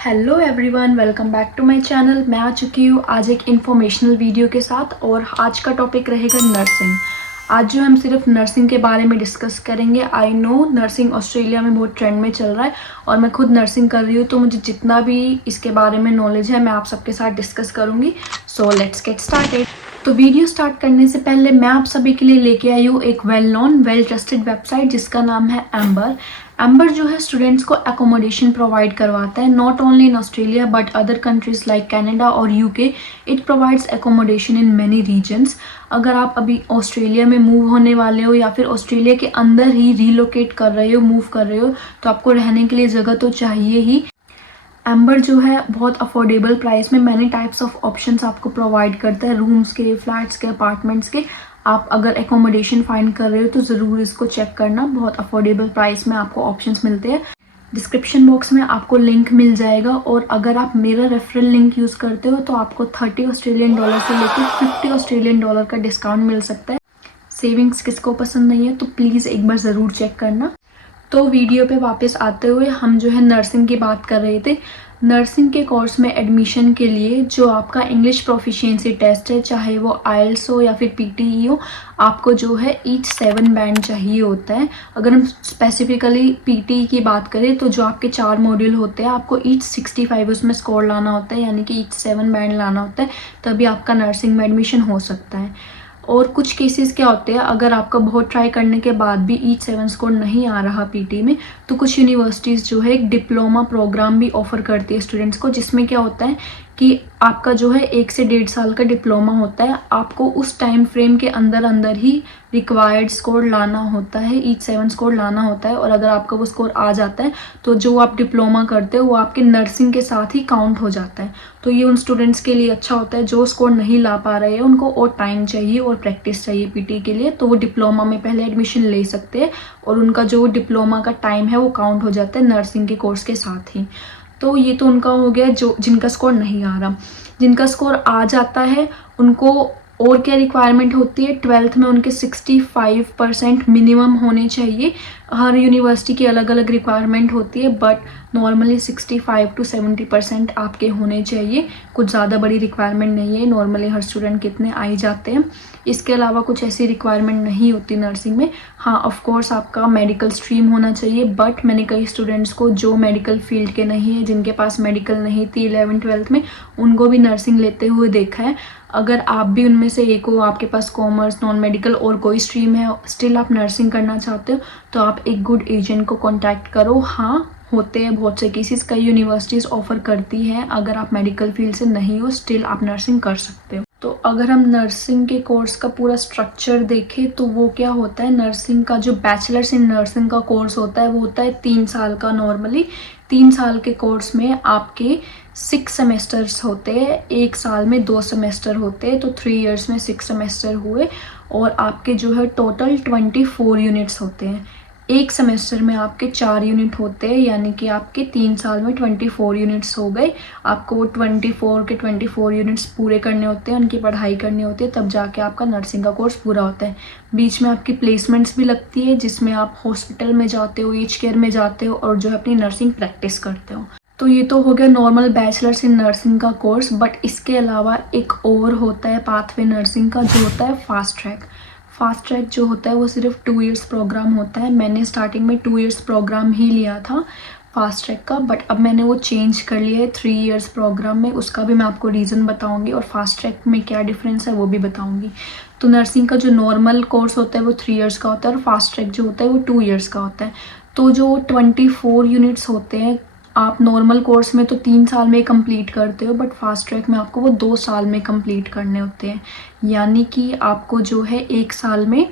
Hello everyone, welcome back to my channel. मैं आ चुकी हूँ आज एक इन्फॉर्मेशनल वीडियो के साथ और आज का टॉपिक रहेगा नर्सिंग। आज जो हम सिर्फ नर्सिंग के बारे में डिस्कस करेंगे। आई नो नर्सिंग ऑस्ट्रेलिया में बहुत ट्रेंड में चल रहा है और मैं खुद नर्सिंग कर रही हूँ, तो मुझे जितना भी इसके बारे में नॉलेज है मैं आप सबके साथ डिस्कस करूँगी। So let's get started. तो वीडियो स्टार्ट करने से पहले मैं आप सभी के लिए लेके आई हूँ एक well known well trusted website जिसका नाम है एम्बर। एम्बर जो है स्टूडेंट्स को एकोमोडेशन प्रोवाइड करवाता है, not only in Australia but other countries like Canada और UK. It provides accommodation in many regions. अगर आप अभी ऑस्ट्रेलिया में मूव होने वाले हो या फिर ऑस्ट्रेलिया के अंदर ही रीलोकेट कर रहे हो, मूव कर रहे हो, तो आपको रहने के लिए जगह तो चाहिए ही। एम्बर जो है बहुत अफोर्डेबल प्राइस में मैनी टाइप्स ऑफ ऑप्शंस आपको प्रोवाइड करता है, रूम्स के, फ्लैट्स के, अपार्टमेंट्स के। आप अगर एकोमोडेशन फाइंड कर रहे हो तो ज़रूर इसको चेक करना, बहुत अफोर्डेबल प्राइस में आपको ऑप्शंस मिलते हैं। डिस्क्रिप्शन बॉक्स में आपको लिंक मिल जाएगा और अगर आप मेरा रेफरल लिंक यूज़ करते हो तो आपको 30 ऑस्ट्रेलियन डॉलर से लेकर 50 ऑस्ट्रेलियन डॉलर का डिस्काउंट मिल सकता है। सेविंग्स किसको पसंद नहीं है, तो प्लीज़ एक बार ज़रूर चेक करना। तो वीडियो पे वापस आते हुए हम जो है नर्सिंग की बात कर रहे थे। नर्सिंग के कोर्स में एडमिशन के लिए जो आपका इंग्लिश प्रोफिशिएंसी टेस्ट है, चाहे वो आइल्स हो या फिर पीटीई हो, आपको जो है ईच 7 बैंड चाहिए होता है। अगर हम स्पेसिफिकली पीटीई की बात करें तो जो आपके 4 मॉड्यूल होते हैं आपको ईच 65 उसमें स्कोर लाना होता है, यानी कि ईच 7 बैंड लाना होता है, तभी आपका नर्सिंग में एडमिशन हो सकता है। और कुछ केसेस क्या होते हैं, अगर आपका बहुत ट्राई करने के बाद भी ईच 7 स्कोर नहीं आ रहा पीटी में, तो कुछ यूनिवर्सिटीज़ जो है एक डिप्लोमा प्रोग्राम भी ऑफर करती है स्टूडेंट्स को, जिसमें क्या होता है कि आपका जो है 1 से 1.5 साल का डिप्लोमा होता है। आपको उस टाइम फ्रेम के अंदर अंदर ही रिक्वायर्ड स्कोर लाना होता है, ईच 7 स्कोर लाना होता है। और अगर आपका वो स्कोर आ जाता है तो जो आप डिप्लोमा करते हो वो आपके नर्सिंग के साथ ही काउंट हो जाता है। तो ये उन स्टूडेंट्स के लिए अच्छा होता है जो स्कोर नहीं ला पा रहे हैं, उनको और टाइम चाहिए और प्रैक्टिस चाहिए पीटी के लिए, तो वो डिप्लोमा में पहले एडमिशन ले सकते हैं और उनका जो डिप्लोमा का टाइम है वो काउंट हो जाता है नर्सिंग के कोर्स के साथ ही। तो ये तो उनका हो गया जो जिनका स्कोर नहीं आ रहा। जिनका स्कोर आ जाता है उनको और क्या रिक्वायरमेंट होती है, 12th में उनके 65% मिनिमम होने चाहिए। हर यूनिवर्सिटी की अलग अलग रिक्वायरमेंट होती है बट नॉर्मली 65 to 70% आपके होने चाहिए। कुछ ज़्यादा बड़ी रिक्वायरमेंट नहीं है, नॉर्मली हर स्टूडेंट कितने आ ही जाते हैं। इसके अलावा कुछ ऐसी रिक्वायरमेंट नहीं होती नर्सिंग में। हाँ, ऑफ कोर्स आपका मेडिकल स्ट्रीम होना चाहिए, बट मैंने कई स्टूडेंट्स को जो मेडिकल फील्ड के नहीं है, जिनके पास मेडिकल नहीं थी 11th-12th में, उनको भी नर्सिंग लेते हुए देखा है। अगर आप भी उनमें से एक हो, आपके पास कॉमर्स, नॉन मेडिकल और कोई स्ट्रीम है, स्टिल आप नर्सिंग करना चाहते हो, तो आप एक गुड एजेंट को कांटेक्ट करो। हाँ, होते हैं बहुत से केसेस, कई यूनिवर्सिटीज़ ऑफर करती हैं, अगर आप मेडिकल फील्ड से नहीं हो स्टिल आप नर्सिंग कर सकते हो। तो अगर हम नर्सिंग के कोर्स का पूरा स्ट्रक्चर देखें तो वो क्या होता है, नर्सिंग का जो बैचलर्स इन नर्सिंग का कोर्स होता है वो होता है 3 साल का। नॉर्मली 3 साल के कोर्स में आपके 6 सेमेस्टर्स होते हैं, 1 साल में 2 सेमेस्टर होते हैं, तो 3 इयर्स में 6 सेमेस्टर हुए। और आपके जो है टोटल 24 यूनिट्स होते हैं। एक सेमेस्टर में आपके 4 यूनिट होते हैं, यानी कि आपके 3 साल में 24 यूनिट्स हो गए। आपको वो 24 यूनिट्स पूरे करने होते हैं, उनकी पढ़ाई करनी होती है, तब जाके आपका नर्सिंग का कोर्स पूरा होता है। बीच में आपकी प्लेसमेंट्स भी लगती है, जिसमें आप हॉस्पिटल में जाते हो, एज केयर में जाते हो और जो है अपनी नर्सिंग प्रैक्टिस करते हो। तो ये तो हो गया नॉर्मल बैचलर्स इन नर्सिंग का कोर्स, बट इसके अलावा एक और होता है पाथवे नर्सिंग का, जो होता है फास्ट ट्रैक। फास्ट ट्रैक जो होता है वो सिर्फ 2 इयर्स प्रोग्राम होता है। मैंने स्टार्टिंग में 2 इयर्स प्रोग्राम ही लिया था फास्ट ट्रैक का, बट अब मैंने वो चेंज कर लिया है 3 इयर्स प्रोग्राम में। उसका भी मैं आपको रीज़न बताऊंगी और फास्ट ट्रैक में क्या डिफरेंस है वो भी बताऊंगी। तो नर्सिंग का जो नॉर्मल कोर्स होता है वो 3 इयर्स का होता है और फास्ट ट्रैक जो होता है वो 2 इयर्स का होता है। तो जो 24 यूनिट्स होते हैं, आप नॉर्मल कोर्स में तो 3 साल में कंप्लीट करते हो, बट फास्ट ट्रैक में आपको वो 2 साल में कंप्लीट करने होते हैं। यानी कि आपको जो है 1 साल में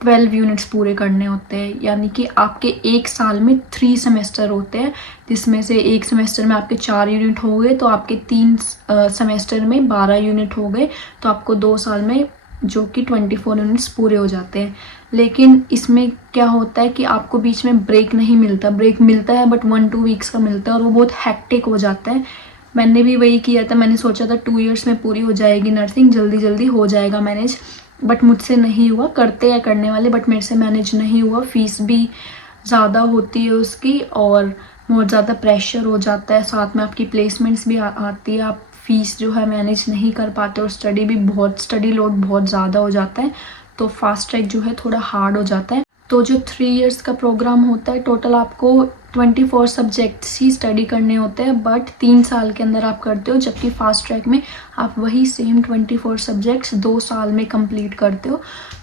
12 यूनिट्स पूरे करने होते हैं, यानी कि आपके 1 साल में 3 सेमेस्टर होते हैं, जिसमें से एक सेमेस्टर में आपके 4 यूनिट हो गए, तो आपके 3 सेमेस्टर में 12 यूनिट हो गए, तो आपको 2 साल में जो कि 24 यूनिट्स पूरे हो जाते हैं। लेकिन इसमें क्या होता है कि आपको बीच में ब्रेक नहीं मिलता, ब्रेक मिलता है बट 1-2 वीक्स का मिलता है और वो बहुत हैक्टिक हो जाता है। मैंने भी वही किया था, मैंने सोचा था 2 इयर्स में पूरी हो जाएगी नर्सिंग, जल्दी जल्दी हो जाएगा मैनेज, बट मुझसे नहीं हुआ। करते हैं करने वाले, बट मेरे से मैनेज नहीं हुआ। फीस भी ज़्यादा होती है उसकी और बहुत ज़्यादा प्रेशर हो जाता है, साथ में आपकी प्लेसमेंट्स भी आती है, आप फीस जो है मैनेज नहीं कर पाते और स्टडी लोड बहुत ज़्यादा हो जाता है, तो फास्ट ट्रैक जो है थोड़ा हार्ड हो जाता है। तो जो 3 इयर्स का प्रोग्राम होता है, टोटल आपको 24 सब्जेक्ट्स ही स्टडी करने होते हैं, बट 3 साल के अंदर आप करते हो, जबकि फास्ट ट्रैक में आप वही सेम 24 सब्जेक्ट्स 2 साल में कंप्लीट करते हो।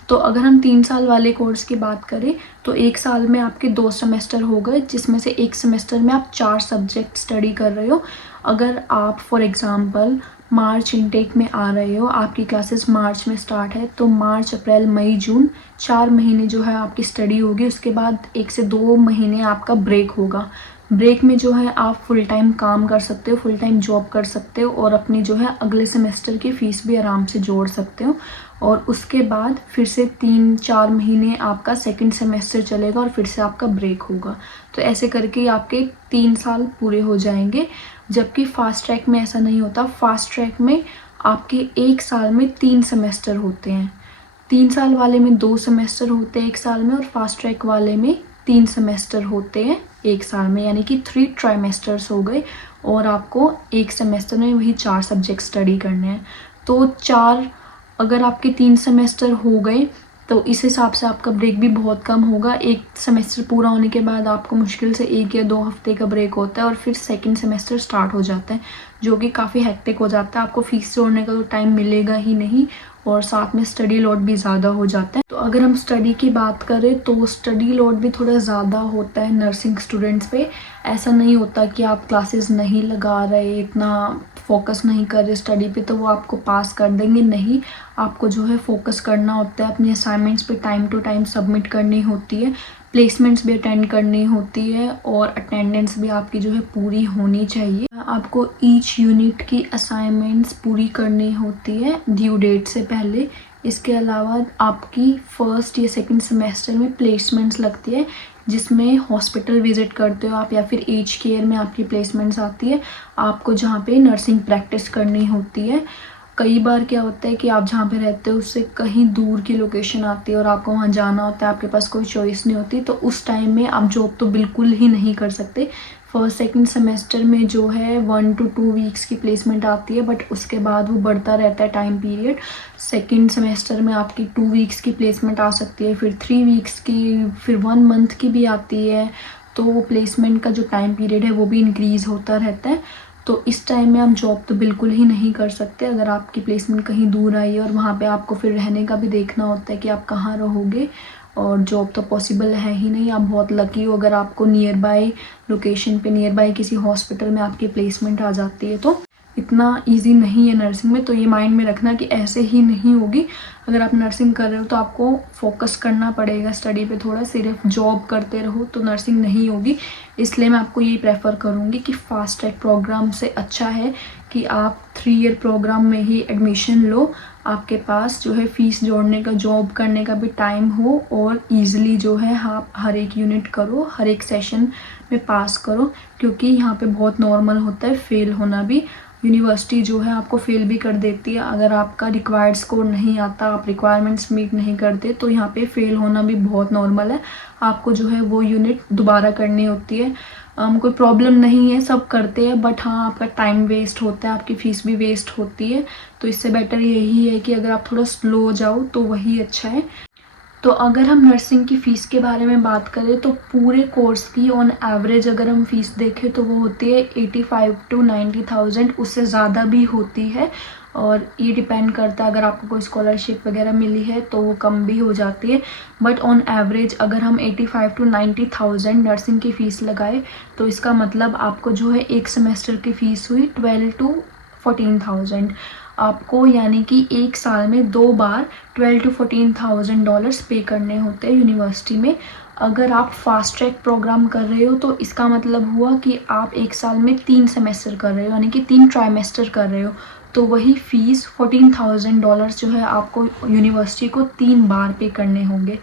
तो अगर हम 3 साल वाले कोर्स की बात करें तो 1 साल में आपके 2 सेमेस्टर हो गए, जिसमें से 1 सेमेस्टर में आप 4 सब्जेक्ट स्टडी कर रहे हो। अगर आप फॉर एग्ज़ाम्पल मार्च इनटेक में आ रहे हो, आपकी क्लासेस मार्च में स्टार्ट है, तो मार्च, अप्रैल, मई, जून 4 महीने जो है आपकी स्टडी होगी। उसके बाद 1 से 2 महीने आपका ब्रेक होगा। ब्रेक में जो है आप फुल टाइम काम कर सकते हो, फुल टाइम जॉब कर सकते हो और अपनी जो है अगले सेमेस्टर की फ़ीस भी आराम से जोड़ सकते हो। और उसके बाद फिर से 3-4 महीने आपका सेकंड सेमेस्टर चलेगा और फिर से आपका ब्रेक होगा। तो ऐसे करके आपके 3 साल पूरे हो जाएंगे, जबकि फास्ट ट्रैक में ऐसा नहीं होता। फास्ट ट्रैक में आपके 1 साल में 3 सेमेस्टर होते हैं। 3 साल वाले में 2 सेमेस्टर होते हैं 1 साल में, और फास्ट ट्रैक वाले में 3 सेमेस्टर होते हैं 1 साल में, यानी कि 3 ट्राइमेस्टर्स हो गए। और आपको 1 सेमेस्टर में वही 4 सब्जेक्ट स्टडी करने हैं। तो 4 अगर आपके 3 सेमेस्टर हो गए तो इस हिसाब से आपका ब्रेक भी बहुत कम होगा। 1 सेमेस्टर पूरा होने के बाद आपको मुश्किल से 1 या 2 हफ्ते का ब्रेक होता है और फिर सेकंड सेमेस्टर स्टार्ट हो जाता है, जो कि काफ़ी हेक्टिक हो जाता है। आपको फीस जोड़ने का तो टाइम मिलेगा ही नहीं और साथ में स्टडी लोड भी ज़्यादा हो जाता है। तो अगर हम स्टडी की बात करें तो स्टडी लोड भी थोड़ा ज़्यादा होता है नर्सिंग स्टूडेंट्स पे। ऐसा नहीं होता कि आप क्लासेस नहीं लगा रहे, इतना फोकस नहीं कर रहे स्टडी पे तो वो आपको पास कर देंगे, नहीं। आपको जो है फोकस करना होता है, अपने असाइनमेंट्स पे टाइम टू टाइम सबमिट करनी होती है, प्लेसमेंट्स भी अटेंड करनी होती है और अटेंडेंस भी आपकी जो है पूरी होनी चाहिए। आपको ईच यूनिट की असाइनमेंट्स पूरी करनी होती है ड्यू डेट से पहले। इसके अलावा आपकी फर्स्ट या सेकंड सेमेस्टर में प्लेसमेंट्स लगती है, जिसमें हॉस्पिटल विजिट करते हो आप या फिर एज केयर में आपकी प्लेसमेंट्स आती है, आपको जहाँ पे नर्सिंग प्रैक्टिस करनी होती है। कई बार क्या होता है कि आप जहाँ पे रहते हो उससे कहीं दूर की लोकेशन आती है और आपको वहाँ जाना होता है, आपके पास कोई चॉइस नहीं होती, तो उस टाइम में आप जॉब तो बिल्कुल ही नहीं कर सकते। फर्स्ट सेकंड सेमेस्टर में जो है 1 to 2 वीक्स की प्लेसमेंट आती है, बट उसके बाद वो बढ़ता रहता है टाइम पीरियड। सेकंड सेमेस्टर में आपकी 2 वीक्स की प्लेसमेंट आ सकती है, फिर 3 वीक्स की, फिर 1 मंथ की भी आती है। तो प्लेसमेंट का जो टाइम पीरियड है वो भी इंक्रीज़ होता रहता है। तो इस टाइम में आप जॉब तो बिल्कुल ही नहीं कर सकते। अगर आपकी प्लेसमेंट कहीं दूर आई है और वहाँ पे आपको फिर रहने का भी देखना होता है कि आप कहाँ रहोगे, और जॉब तो पॉसिबल है ही नहीं। आप बहुत लकी हो अगर आपको नियर बाय लोकेशन पे, नियर बाय किसी हॉस्पिटल में आपकी प्लेसमेंट आ जाती है। तो इतना इजी नहीं है नर्सिंग में, तो ये माइंड में रखना कि ऐसे ही नहीं होगी। अगर आप नर्सिंग कर रहे हो तो आपको फोकस करना पड़ेगा स्टडी पे थोड़ा, सिर्फ जॉब करते रहो तो नर्सिंग नहीं होगी। इसलिए मैं आपको यही प्रेफर करूँगी कि फास्ट ट्रैक प्रोग्राम से अच्छा है कि आप 3 ईयर प्रोग्राम में ही एडमिशन लो। आपके पास जो है फ़ीस जोड़ने का, जॉब करने का भी टाइम हो और ईज़िली जो है आप हर एक यूनिट करो, हर एक सेशन में पास करो, क्योंकि यहाँ पे बहुत नॉर्मल होता है फेल होना भी। यूनिवर्सिटी जो है आपको फेल भी कर देती है अगर आपका रिक्वायर्ड स्कोर नहीं आता, आप रिक्वायरमेंट्स मीट नहीं करते, तो यहाँ पे फेल होना भी बहुत नॉर्मल है। आपको जो है वो यूनिट दोबारा करनी होती है। कोई प्रॉब्लम नहीं है, सब करते हैं, बट हाँ आपका टाइम वेस्ट होता है, आपकी फ़ीस भी वेस्ट होती है। तो इससे बेटर यही है कि अगर आप थोड़ा स्लो हो जाओ तो वही अच्छा है। तो अगर हम नर्सिंग की फ़ीस के बारे में बात करें तो पूरे कोर्स की ऑन एवरेज अगर हम फ़ीस देखें तो वो होती है 85 to 90,000, उससे ज़्यादा भी होती है। और ये डिपेंड करता है, अगर आपको कोई स्कॉलरशिप वगैरह मिली है तो वो कम भी हो जाती है, बट ऑन एवरेज अगर हम 85 to 90,000 नर्सिंग की फ़ीस लगाए तो इसका मतलब आपको जो है एक सेमेस्टर की फ़ीस हुई 12 to 14,000 आपको, यानी कि 1 साल में 2 बार 12 to 14,000 डॉलर्स पे करने होते हैं यूनिवर्सिटी में। अगर आप फास्ट ट्रैक प्रोग्राम कर रहे हो तो इसका मतलब हुआ कि आप 1 साल में 3 सेमेस्टर कर रहे हो, यानी कि 3 ट्राइमेस्टर कर रहे हो, तो वही फ़ीस 14,000 डॉलर्स जो है आपको यूनिवर्सिटी को 3 बार पे करने होंगे।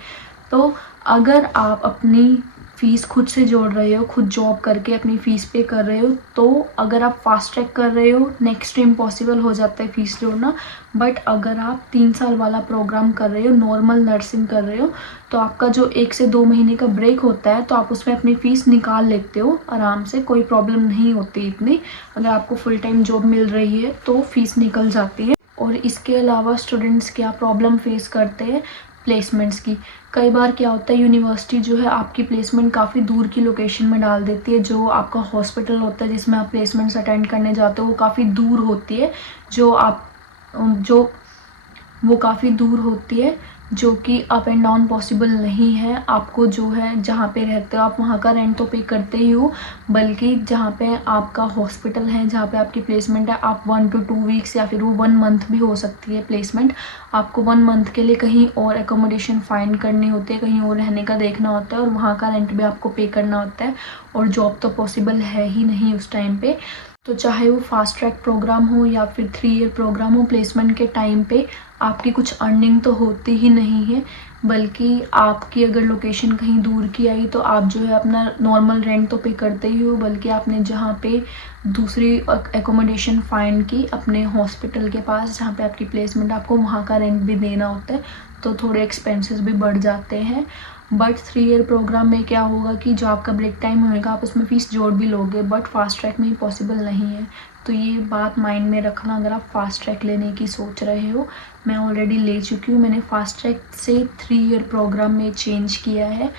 तो अगर आप अपनी फ़ीस खुद से जोड़ रहे हो, खुद जॉब करके अपनी फ़ीस पे कर रहे हो, तो अगर आप फास्ट ट्रैक कर रहे हो नेक्स्ट टाइम पॉसिबल हो जाता है फ़ीस जोड़ना। बट अगर आप 3 साल वाला प्रोग्राम कर रहे हो, नॉर्मल नर्सिंग कर रहे हो, तो आपका जो 1 से 2 महीने का ब्रेक होता है तो आप उसमें अपनी फ़ीस निकाल लेते हो आराम से, कोई प्रॉब्लम नहीं होती इतनी। अगर आपको फुल टाइम जॉब मिल रही है तो फ़ीस निकल जाती है। और इसके अलावा स्टूडेंट्स क्या प्रॉब्लम फेस करते हैं प्लेसमेंट्स की। कई बार क्या होता है यूनिवर्सिटी जो है आपकी प्लेसमेंट काफ़ी दूर की लोकेशन में डाल देती है। जो आपका हॉस्पिटल होता है जिसमें आप प्लेसमेंट्स अटेंड करने जाते हो वो काफ़ी दूर होती है, वो काफ़ी दूर होती है, जो कि अप एंड डाउन पॉसिबल नहीं है। आपको जो है जहाँ पे रहते हो आप वहाँ का रेंट तो पे करते ही हो, बल्कि जहाँ पे आपका हॉस्पिटल है, जहाँ पे आपकी प्लेसमेंट है, आप 1 to 2 वीक्स या फिर वो 1 मंथ भी हो सकती है प्लेसमेंट, आपको 1 मंथ के लिए कहीं और एकोमोडेशन फाइंड करनी होती है, कहीं और रहने का देखना होता है और वहाँ का रेंट भी आपको पे करना होता है। और जॉब तो पॉसिबल है ही नहीं उस टाइम पे। तो चाहे वो फास्ट ट्रैक प्रोग्राम हो या फिर 3 ईयर प्रोग्राम हो, प्लेसमेंट के टाइम पे आपकी कुछ अर्निंग तो होती ही नहीं है, बल्कि आपकी अगर लोकेशन कहीं दूर की आई तो आप जो है अपना नॉर्मल रेंट तो पे करते ही हो, बल्कि आपने जहाँ पे दूसरी एकोमोडेशन फाइंड की अपने हॉस्पिटल के पास जहाँ पे आपकी प्लेसमेंट, आपको वहाँ का रेंट भी देना होता है, तो थोड़े एक्सपेंसेस भी बढ़ जाते हैं। बट 3 ईयर प्रोग्राम में क्या होगा कि जो आपका ब्रेक टाइम होएगा आप उसमें फ़ीस जोड़ भी लोगे, बट फास्ट ट्रैक में ही पॉसिबल नहीं है। तो ये बात माइंड में रखना अगर आप फास्ट ट्रैक लेने की सोच रहे हो। मैं ऑलरेडी ले चुकी हूँ, मैंने फास्ट ट्रैक से 3 ईयर प्रोग्राम में चेंज किया है,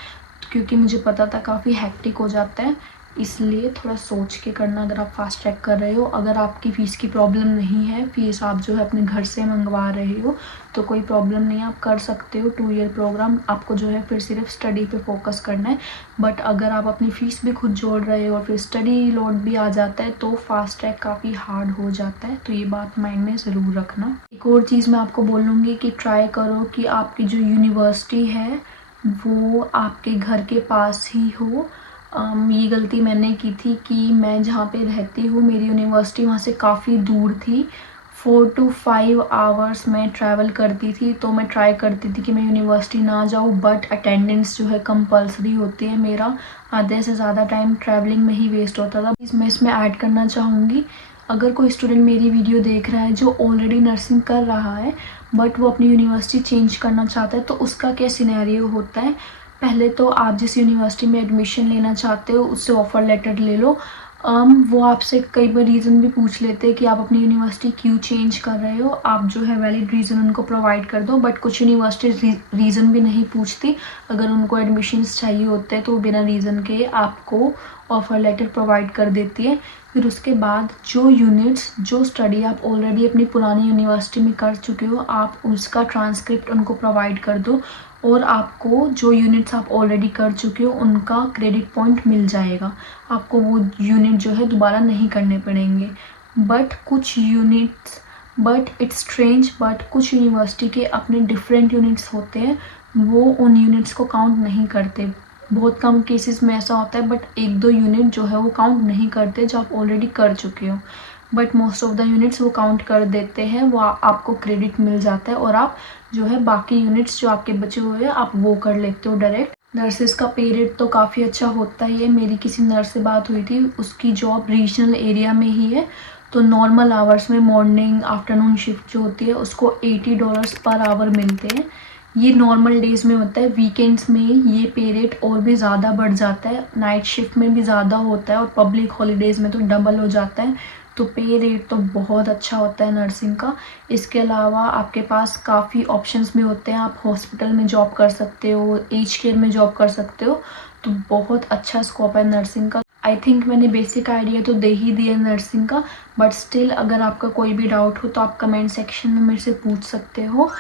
क्योंकि मुझे पता था काफ़ी हैक्टिक हो जाता है, इसलिए थोड़ा सोच के करना अगर आप फास्ट ट्रैक कर रहे हो। अगर आपकी फ़ीस की प्रॉब्लम नहीं है, फ़ीस आप जो है अपने घर से मंगवा रहे हो, तो कोई प्रॉब्लम नहीं है, आप कर सकते हो 2 ईयर प्रोग्राम। आपको जो है फिर सिर्फ स्टडी पे फोकस करना है। बट अगर आप अपनी फ़ीस भी खुद जोड़ रहे हो और फिर स्टडी लोड भी आ जाता है तो फास्ट ट्रैक काफ़ी हार्ड हो जाता है, तो ये बात माइंड में ज़रूर रखना। एक और चीज़ मैं आपको बोलूँगी कि ट्राई करो कि आपकी जो यूनिवर्सिटी है वो आपके घर के पास ही हो। ये गलती मैंने की थी कि मैं जहाँ पे रहती हूँ मेरी यूनिवर्सिटी वहाँ से काफ़ी दूर थी, 4 to 5 आवर्स मैं ट्रैवल करती थी। तो मैं ट्राई करती थी कि मैं यूनिवर्सिटी ना जाऊँ, बट अटेंडेंस जो है कंपल्सरी होती है, मेरा आधे से ज़्यादा टाइम ट्रैवलिंग में ही वेस्ट होता था। मैं इसमें ऐड करना चाहूँगी, अगर कोई स्टूडेंट मेरी वीडियो देख रहा है जो ऑलरेडी नर्सिंग कर रहा है बट वो अपनी यूनिवर्सिटी चेंज करना चाहता है, तो उसका क्या सिनेरियो होता है। पहले तो आप जिस यूनिवर्सिटी में एडमिशन लेना चाहते हो उससे ऑफ़र लेटर ले लो। वो आपसे कई बार रीज़न भी पूछ लेते हैं कि आप अपनी यूनिवर्सिटी क्यों चेंज कर रहे हो, आप जो है वैलिड रीज़न उनको प्रोवाइड कर दो। बट कुछ यूनिवर्सिटी रीज़न भी नहीं पूछती, अगर उनको एडमिशन्स चाहिए होते हैं तो वो बिना रीज़न के आपको ऑफ़र लेटर प्रोवाइड कर देती है। फिर उसके बाद जो यूनिट्स जो स्टडी आप ऑलरेडी अपनी पुरानी यूनिवर्सिटी में कर चुके हो, आप उसका ट्रांसक्रिप्ट उनको प्रोवाइड कर दो और आपको जो यूनिट्स आप ऑलरेडी कर चुके हो उनका क्रेडिट पॉइंट मिल जाएगा। आपको वो यूनिट जो है दोबारा नहीं करने पड़ेंगे। बट इट्स स्ट्रेंज, बट कुछ यूनिवर्सिटी के अपने डिफरेंट यूनिट्स होते हैं, वो उन यूनिट्स को काउंट नहीं करते। बहुत कम केसेस में ऐसा होता है, बट 1-2 यूनिट जो है वो काउंट नहीं करते जो आप ऑलरेडी कर चुके हो। But most of the units वो काउंट कर देते हैं, वो आपको क्रेडिट मिल जाता है और आप जो है बाकी यूनिट्स जो आपके बचे हुए हैं आप वो कर लेते हो डायरेक्ट। नर्सेस का पे रेट तो काफ़ी अच्छा होता ही है। मेरी किसी नर्स से बात हुई थी, उसकी जॉब रीजनल एरिया में ही है, तो नॉर्मल आवर्स में मॉर्निंग आफ्टरनून शिफ्ट जो होती है उसको $80 पर आवर मिलते हैं। ये नॉर्मल डेज़ में होता है, वीकेंड्स में ये पे रेट और भी ज़्यादा बढ़ जाता है, नाइट शिफ्ट में भी ज़्यादा होता है और पब्लिक हॉलीडेज़ में तो डबल हो जाता है। तो पे रेट तो बहुत अच्छा होता है नर्सिंग का। इसके अलावा आपके पास काफ़ी ऑप्शंस भी होते हैं, आप हॉस्पिटल में जॉब कर सकते हो, एज केयर में जॉब कर सकते हो, तो बहुत अच्छा स्कोप है नर्सिंग का। आई थिंक मैंने बेसिक आइडिया तो दे ही दिया नर्सिंग का, बट स्टिल अगर आपका कोई भी डाउट हो तो आप कमेंट सेक्शन में मेरे से पूछ सकते हो।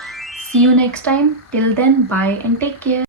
See you next time, till then bye and take care.